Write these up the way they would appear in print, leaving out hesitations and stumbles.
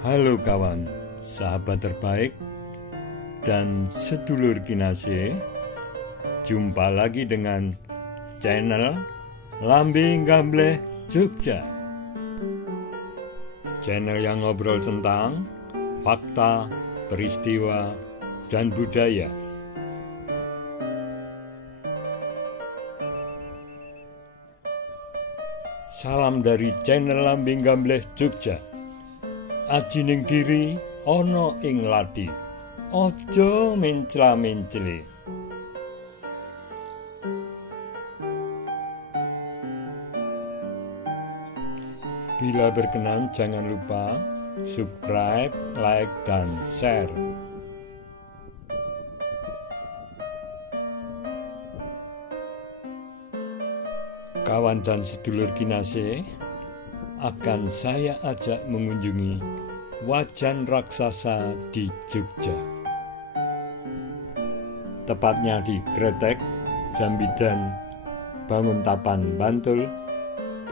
Halo kawan, sahabat terbaik, dan sedulur kinasih. Jumpa lagi dengan channel Lambing Gambleh Jogja. Channel yang ngobrol tentang fakta, peristiwa, dan budaya. Salam dari channel Lambing Gambleh Jogja. Aji ning kiri ana ing lati, aja mencla-mencli. Bila berkenan jangan lupa subscribe, like, dan share. Kawan dan sedulur kinasih, akan saya ajak mengunjungi wajan raksasa di Jogja. Tepatnya di Kretek, Jambidan, Banguntapan, Bantul,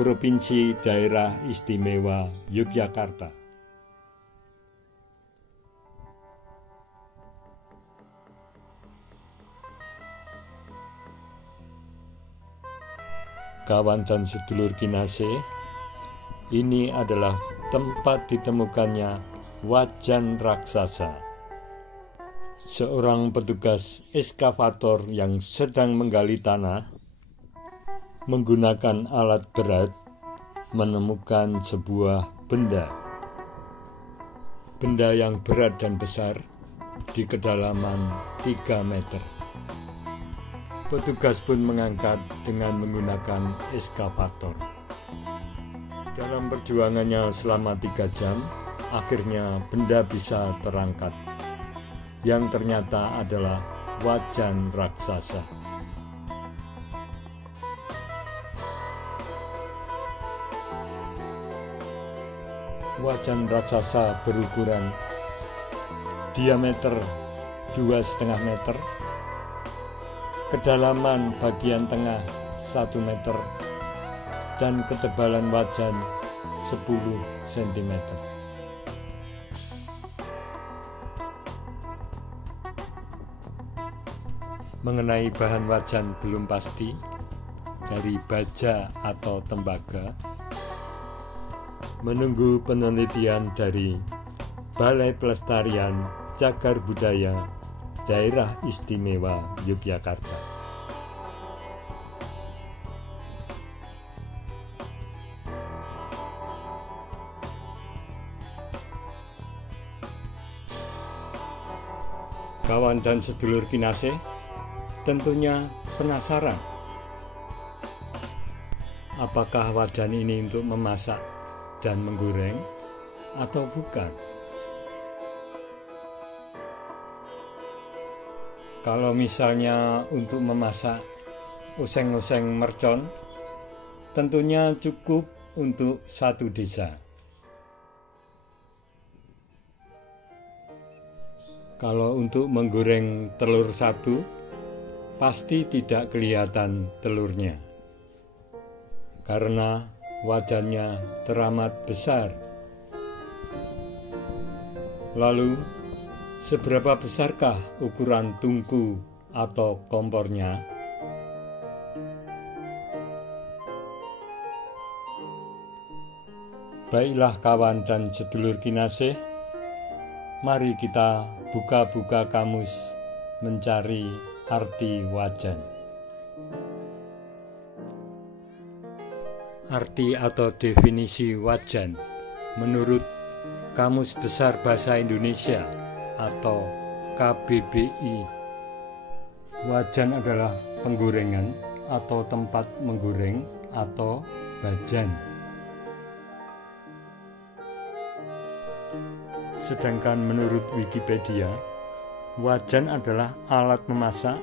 Provinsi Daerah Istimewa Yogyakarta. Kawan dan sedulur kinasih, ini adalah tempat ditemukannya wajan raksasa. Seorang petugas eskavator yang sedang menggali tanah menggunakan alat berat menemukan sebuah benda. Benda yang berat dan besar di kedalaman 3 meter. Petugas pun mengangkat dengan menggunakan eskavator. Dalam perjuangannya selama 3 jam, akhirnya benda bisa terangkat, yang ternyata adalah wajan raksasa. Wajan raksasa berukuran diameter 2,5 meter, kedalaman bagian tengah 1 meter, dan ketebalan wajan 10 cm. Mengenai bahan wajan belum pasti, dari baja atau tembaga. Menunggu penelitian dari Balai Pelestarian Cagar Budaya Daerah Istimewa Yogyakarta. Kawan dan sedulur kinasih, tentunya penasaran, apakah wajan ini untuk memasak dan menggoreng atau bukan? Kalau misalnya untuk memasak oseng-oseng mercon, tentunya cukup untuk 1 desa. Kalau untuk menggoreng telur 1, pasti tidak kelihatan telurnya, karena wajannya teramat besar. Lalu, seberapa besarkah ukuran tungku atau kompornya? Baiklah kawan dan sedulur kinasih, mari kita buka-buka kamus mencari arti wajan. Arti atau definisi wajan menurut Kamus Besar Bahasa Indonesia atau KBBI. Wajan adalah penggorengan atau tempat menggoreng atau bajan. Sedangkan menurut Wikipedia, wajan adalah alat memasak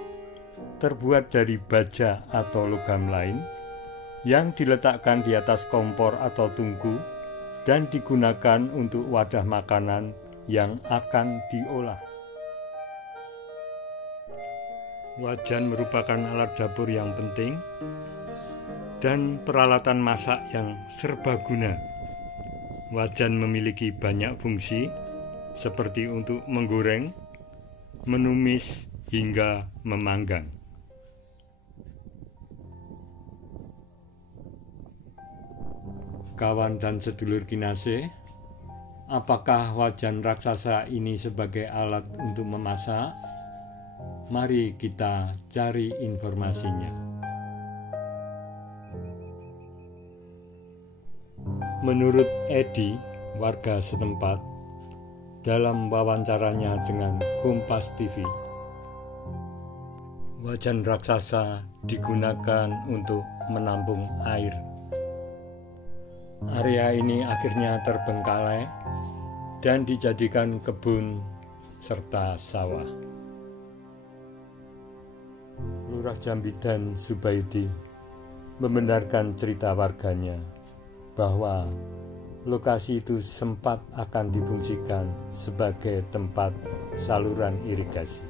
terbuat dari baja atau logam lain yang diletakkan di atas kompor atau tungku dan digunakan untuk wadah makanan yang akan diolah. Wajan merupakan alat dapur yang penting dan peralatan masak yang serbaguna Wajan memiliki banyak fungsi, seperti untuk menggoreng, menumis, hingga memanggang. Kawan dan sedulur kinasih, apakah wajan raksasa ini sebagai alat untuk memasak? Mari kita cari informasinya. Menurut Edi, warga setempat, dalam wawancaranya dengan Kompas TV, wajan raksasa digunakan untuk menampung air. Area ini akhirnya terbengkalai dan dijadikan kebun serta sawah. Lurah Jambidan Zubaidi membenarkan cerita warganya bahwa lokasi itu sempat akan difungsikan sebagai tempat saluran irigasi.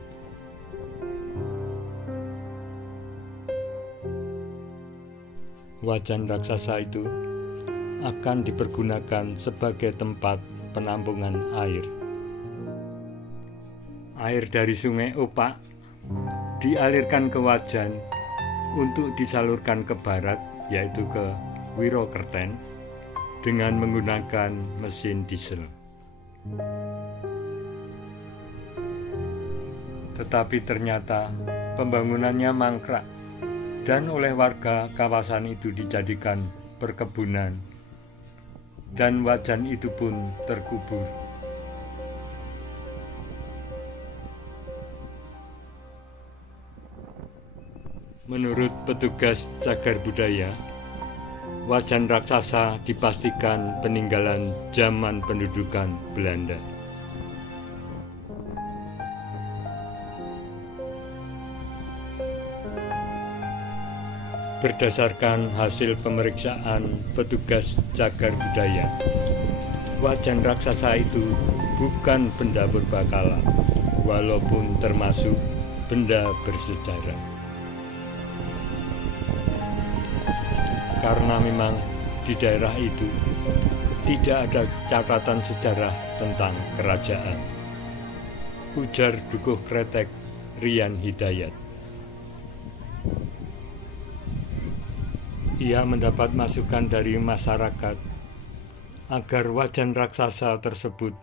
Wajan raksasa itu akan dipergunakan sebagai tempat penampungan air. Air dari Sungai Opak dialirkan ke wajan untuk disalurkan ke barat, yaitu ke Wirokerten, dengan menggunakan mesin diesel. Tetapi ternyata pembangunannya mangkrak dan oleh warga kawasan itu dijadikan perkebunan, dan wajan itu pun terkubur. Menurut petugas cagar budaya, wajan raksasa dipastikan peninggalan zaman pendudukan Belanda. Berdasarkan hasil pemeriksaan petugas cagar budaya, wajan raksasa itu bukan benda purbakala, walaupun termasuk benda bersejarah. Karena memang di daerah itu tidak ada catatan sejarah tentang kerajaan, ujar Dukuh Kretek Rian Hidayat. Ia mendapat masukan dari masyarakat agar wajan raksasa tersebut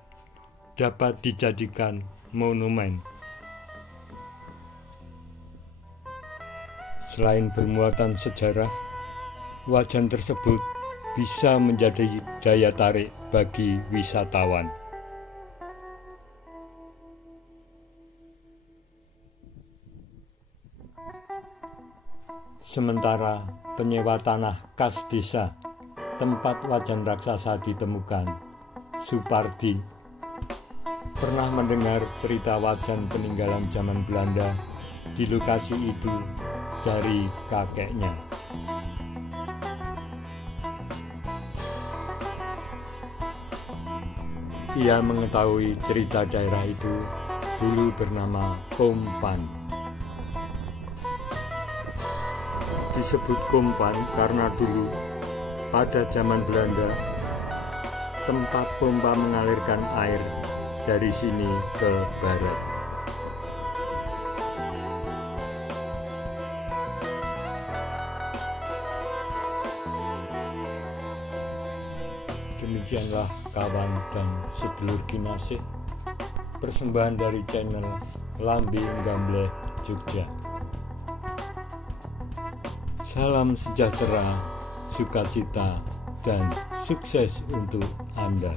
dapat dijadikan monumen. Selain bermuatan sejarah, wajan tersebut bisa menjadi daya tarik bagi wisatawan. Sementara penyewa tanah kas desa tempat wajan raksasa ditemukan, Supardi, pernah mendengar cerita wajan peninggalan zaman Belanda di lokasi itu dari kakeknya. Ia mengetahui cerita daerah itu dulu bernama Kompan. Disebut Kompan karena dulu pada zaman Belanda tempat pompa mengalirkan air dari sini ke barat. Demikianlah kawan dan sedulur kinasih, persembahan dari channel Lambi Gambleh Jogja. Salam sejahtera, sukacita, dan sukses untuk Anda.